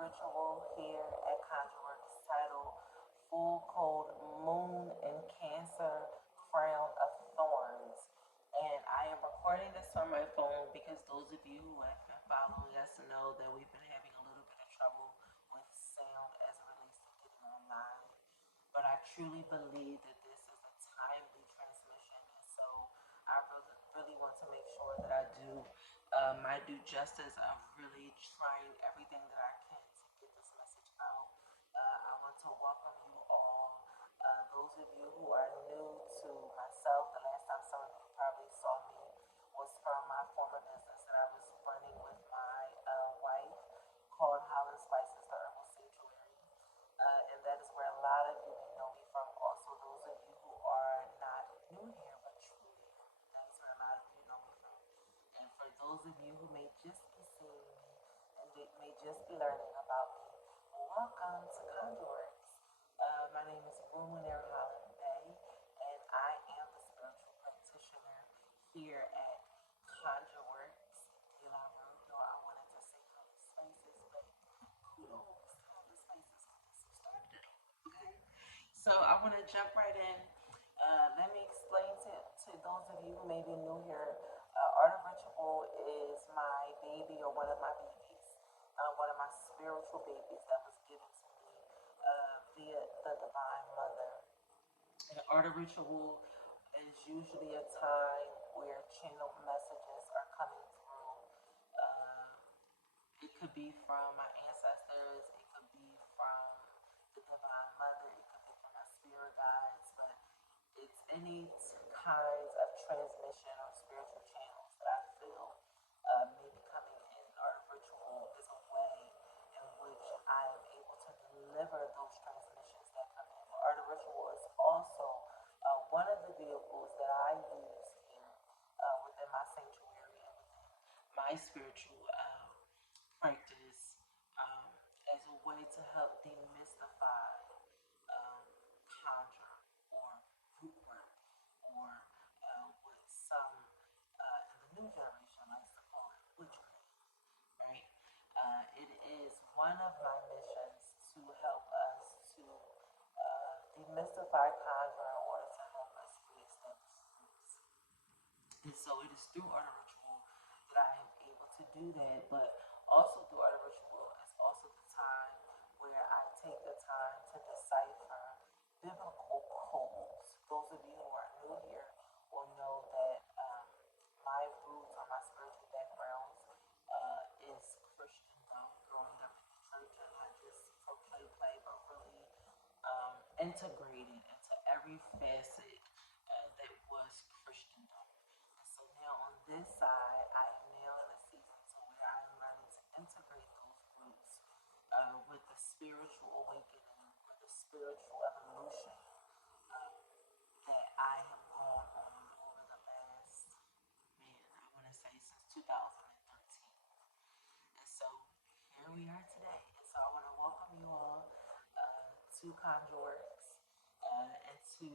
ritual here at Conjurers titled Full Cold Moon in Cancer Crown of Thorns. And I am recording this from my phone because those of you who have been following us know that we've been having a little bit of trouble with sound as it relates to getting online. But I truly believe that this is a timely transmission. And so I really want to make sure that I do my due justice of really trying everything that I can to get this message out. I want to welcome you all. Those of you who are new to myself, the last time some of you probably saw me was from my former business that I was running with my wife called Holland Spices, the Herbal Sanctuary. And that is where a lot of you may know me from. Also, those of you who are not new here but true here, that is where a lot of you know me from. And for those of you who may just be seeing me and may just be learning about me, welcome to Conjurers. My name is Ruminaire Holland Bay, and I am the spiritual practitioner here at Conjurers de la Rue. I wanted to say Holland Spaces, but kudos to Holland Spaces because you started it. Okay. So I want to jump right in. Let me explain to those of you who may be new here. Art of Ritual is my baby or one of my babies, one of my spiritual babies that was given to me via the Divine Mother. And Art of Ritual is usually a time where channeled messages are coming through. Uh, it could be from my ancestors, it could be from the Divine Mother, it could be from my spirit guides, but it's any kinds of transmission or spiritual channels that I feel may be coming in. Art of Ritual is a way in which I am able to deliver those transmissions that come in. Art of Ritual is also one of the vehicles that I use here within my sanctuary and within my spiritual practice as a way to help demystify conjure or root work or what some in the new generation likes to call it witchcraft, right? It is one of my missions to help us to demystify conjure in order to help us reestablish roots. And so it is through art of ritual that I am able to do that, but also through art of ritual is also the time where I take the time to decipher biblical codes. Those of you who are new here will know that my roots or my spiritual background is Christendom, growing up in the church, and not just for play, but really integrated into every facet that was Christendom. And so now on this side, I am now in a season to where I am learning to integrate those roots with the spiritual awakening, with the spiritual evolution that I have gone on over the last, man, I want to say since 2013. And so here we are today. And so I want to welcome you all to Conjurers and to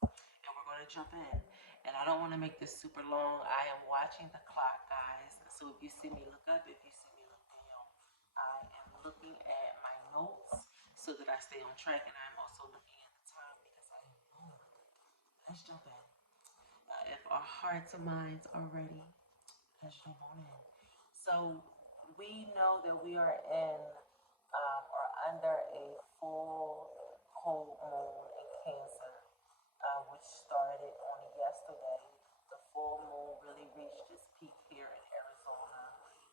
and we're going to jump in. And I don't want to make this super long. I am watching the clock, guys. So if you see me look up, if you see me look down, I am looking at my notes so that I stay on track. And I'm also looking at the time because I am moving. Let's jump in. If our hearts and minds are ready, let's jump on in. So we know that we are in or under a full cold moon in Cancer, which started on yesterday. The full moon really reached its peak here in Arizona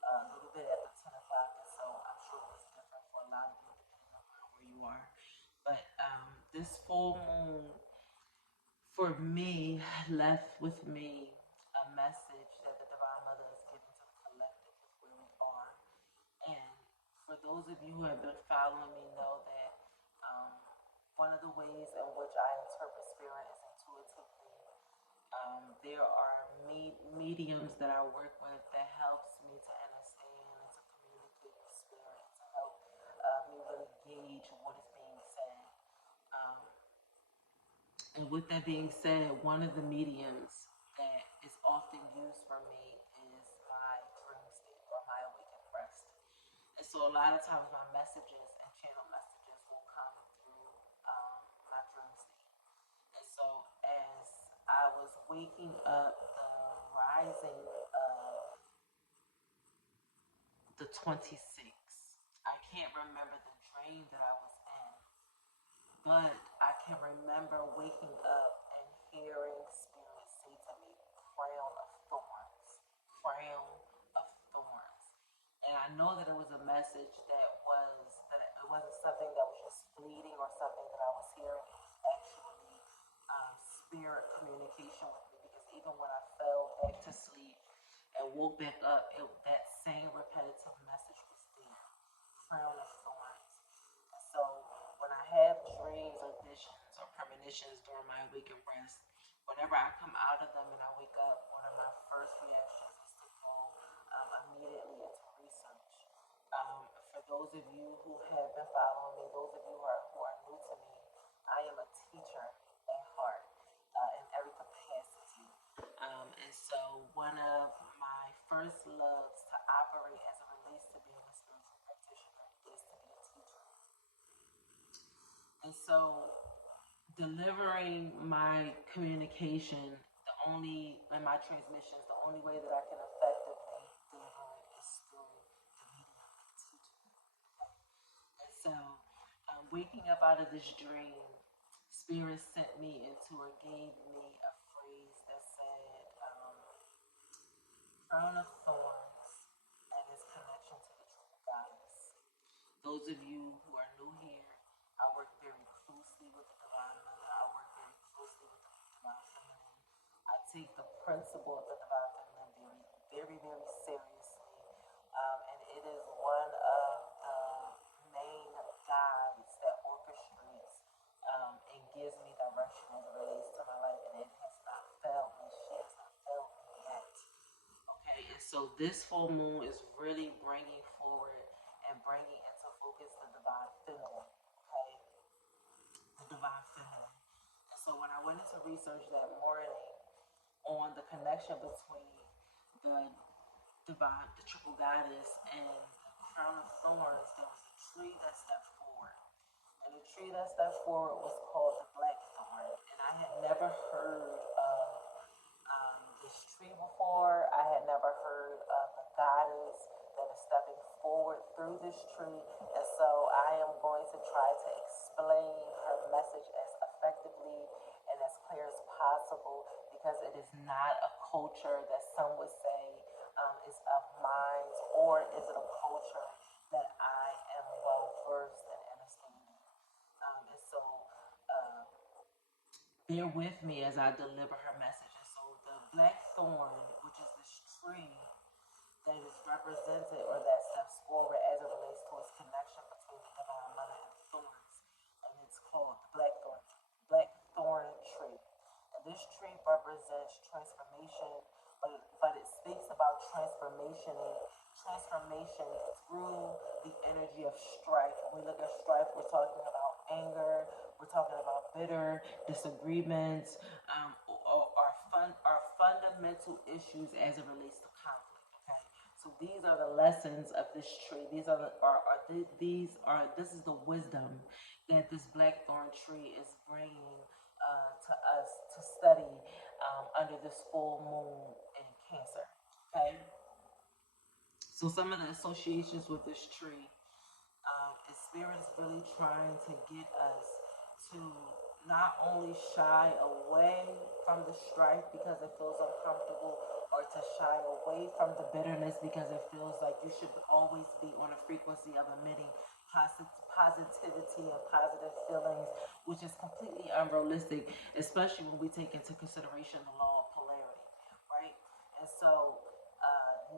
a little bit after 10 o'clock, and so I'm sure it was different for a lot of you depending on where you are. But this full moon for me left with me a message that the Divine Mother has given to the collective with where we are. And for those of you who have been following me know that um, one of the ways in which I interpret spirit is intuitively. There are mediums that I work with that helps me to understand and to communicate with spirit and to help me really gauge what is being said. Um, and with that being said, one of the mediums that is often used for me is my dream state or my awakened rest. And so a lot of times my messages and channel messages will come through my dream state. And so as I was waking up, the rising of the 26th, I can't remember the dream that I was in, but I can remember waking up and hearing Spirit say to me, crown of thorns, crown of thorns. And I know that it was a message that it wasn't something that was just fleeting or something that I was hearing. It was actually spirit communication with me because even when I fell back to sleep and woke back up, that same repetitive message was there, crown of thorns. So when I have dreams or visions or premonitions during my awakened rest, whenever I come out of them and I wake up, one of my first reactions is to go immediately into research. For those of you who have been following me, those of you who are new to me, I am a teacher at heart in every capacity. And so one of my first loves to operate as it relates to being a spiritual practitioner is to be a teacher. And so delivering my communication, the only in my transmissions, the only way that I can effectively deliver it is through the medium of teaching. And so, waking up out of this dream, Spirit sent me into or gave me a phrase that said, crown of thorns and its connection to the true goddess. Those of you who are new here, I work very closely with the Divine Mother. I work very closely with the Divine Feminine. I take the principle of the Divine Feminine very, very seriously. And it is one of the main guides that orchestrates and gives me direction as it relates to my life. And it has not failed me. She has not failed me yet. Okay, and so this full moon is really bringing forward and bringing into focus the divine feminine. Okay, the divine feminine. And so when I went into research that morning on the connection between the the triple goddess, and the crown of thorns, there was a tree that stepped forward. And the tree that stepped forward was called the black thorn. And I had never heard of this tree before. I had never heard of the goddess that is stepping forward through this tree. And so I am going to try to explain her message as effectively and as clear as possible because it is not a culture that some would say is of mine, or is it a culture that I am well versed and understanding. And so uh, bear with me as I deliver her message. And so the black thorn, which is this tree that is represented or that steps forward as it relates to its connection between the Divine Mother and the thorns, and it's called the black thorn tree. And this tree represents transformation, but it speaks about transformation through the energy of strife. When we look at strife, we're talking about anger, we're talking about bitter disagreements, our fundamental issues as it relates to conflict. Okay, so these are the lessons of this tree. These this is the wisdom that this blackthorn tree is bringing to us to study under this full moon in Cancer. Okay, so some of the associations with this tree is spirit is really trying to get us to not only shy away from the strife because it feels uncomfortable, or to shy away from the bitterness because it feels like you should always be on a frequency of emitting positivity and positive feelings, which is completely unrealistic, especially when we take into consideration the law of polarity, right? And so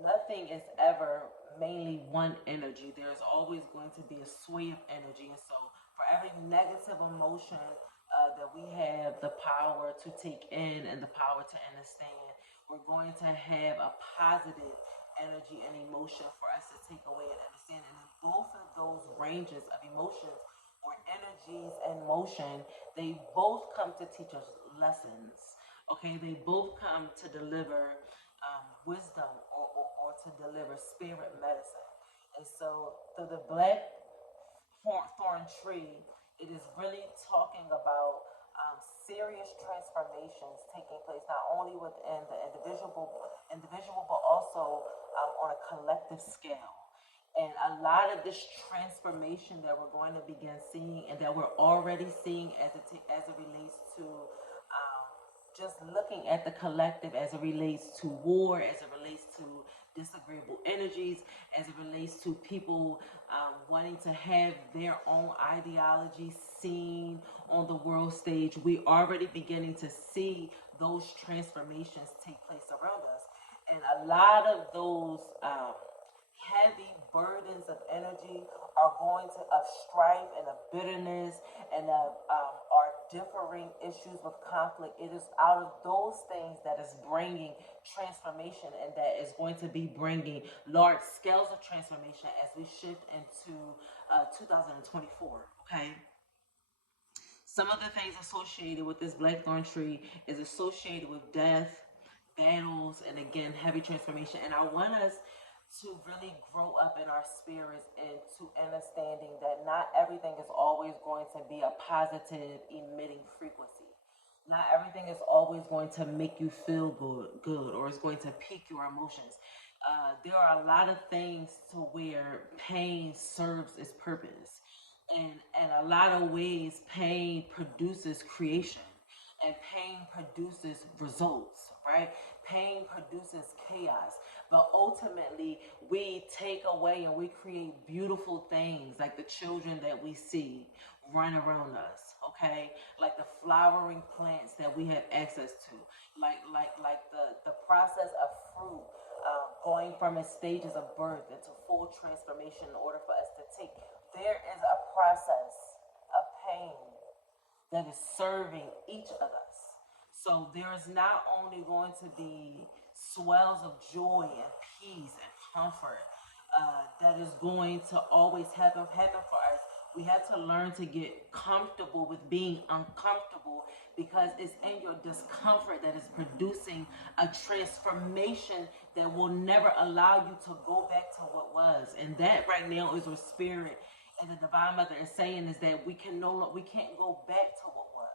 nothing is ever mainly one energy. There's always going to be a sway of energy. And so, for every negative emotion that we have the power to take in and the power to understand, we're going to have a positive energy and emotion for us to take away and understand. And in both of those ranges of emotions or energies and motion, they both come to teach us lessons. Okay, they both come to deliver wisdom, or to deliver spirit medicine. And so through the black thorn tree, it is really talking about serious transformations taking place not only within the individual, but also on a collective scale. And a lot of this transformation that we're going to begin seeing, and that we're already seeing as it relates to just looking at the collective, as it relates to war, as it relates to disagreeable energies, as it relates to people wanting to have their own ideology seen on the world stage. We already beginning to see those transformations take place around us, and a lot of those heavy burdens of energy are going to of strife and of bitterness and of our differing issues with conflict. It is out of those things that is bringing transformation, and that is going to be bringing large scales of transformation as we shift into 2024. Okay, some of the things associated with this blackthorn tree is associated with death, battles, and again, heavy transformation. And I want us to really grow up in our spirits and to understanding that not everything is always going to be a positive emitting frequency. Not everything is always going to make you feel good, or is going to pique your emotions. There are a lot of things to where pain serves its purpose, and a lot of ways pain produces creation, and pain produces results, right? Pain produces chaos, but ultimately we take away and we create beautiful things like the children that we see run around us, okay? Like the flowering plants that we have access to, like the process of fruit going from its stages of birth into full transformation in order for us to take. There is a process of pain that is serving each of us. So there is not only going to be swells of joy and peace and comfort that is going to always happen for us. We have to learn to get comfortable with being uncomfortable, because it's in your discomfort that is producing a transformation that will never allow you to go back to what was. And that right now is what spirit and the divine mother is saying, is that we can't go back to what was.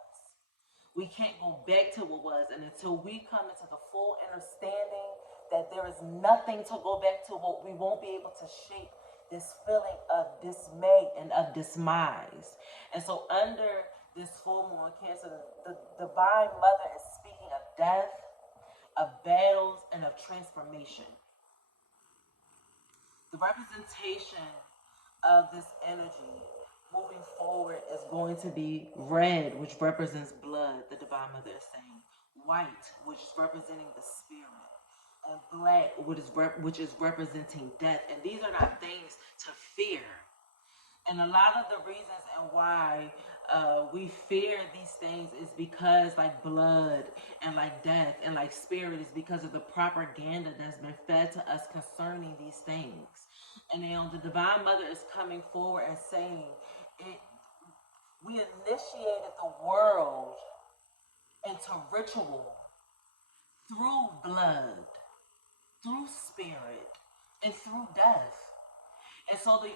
We can't go back to what was. And until we come into the full understanding that there is nothing to go back to, what we won't be able to shape this feeling of dismay and of dismise. And so under this full moon Cancer, the divine mother is speaking of death, of battles, and of transformation. The representation of this energy moving forward is going to be red, which represents blood, the divine mother is saying, white, which is representing the spirit, and black, which is representing death. And these are not things to fear. And a lot of the reasons and why we fear these things is because, like blood and like death and like spirit, is because of the propaganda that's been fed to us concerning these things. And now the divine mother is coming forward and saying, it, we initiated the world into ritual through blood, through spirit, and through death. And so the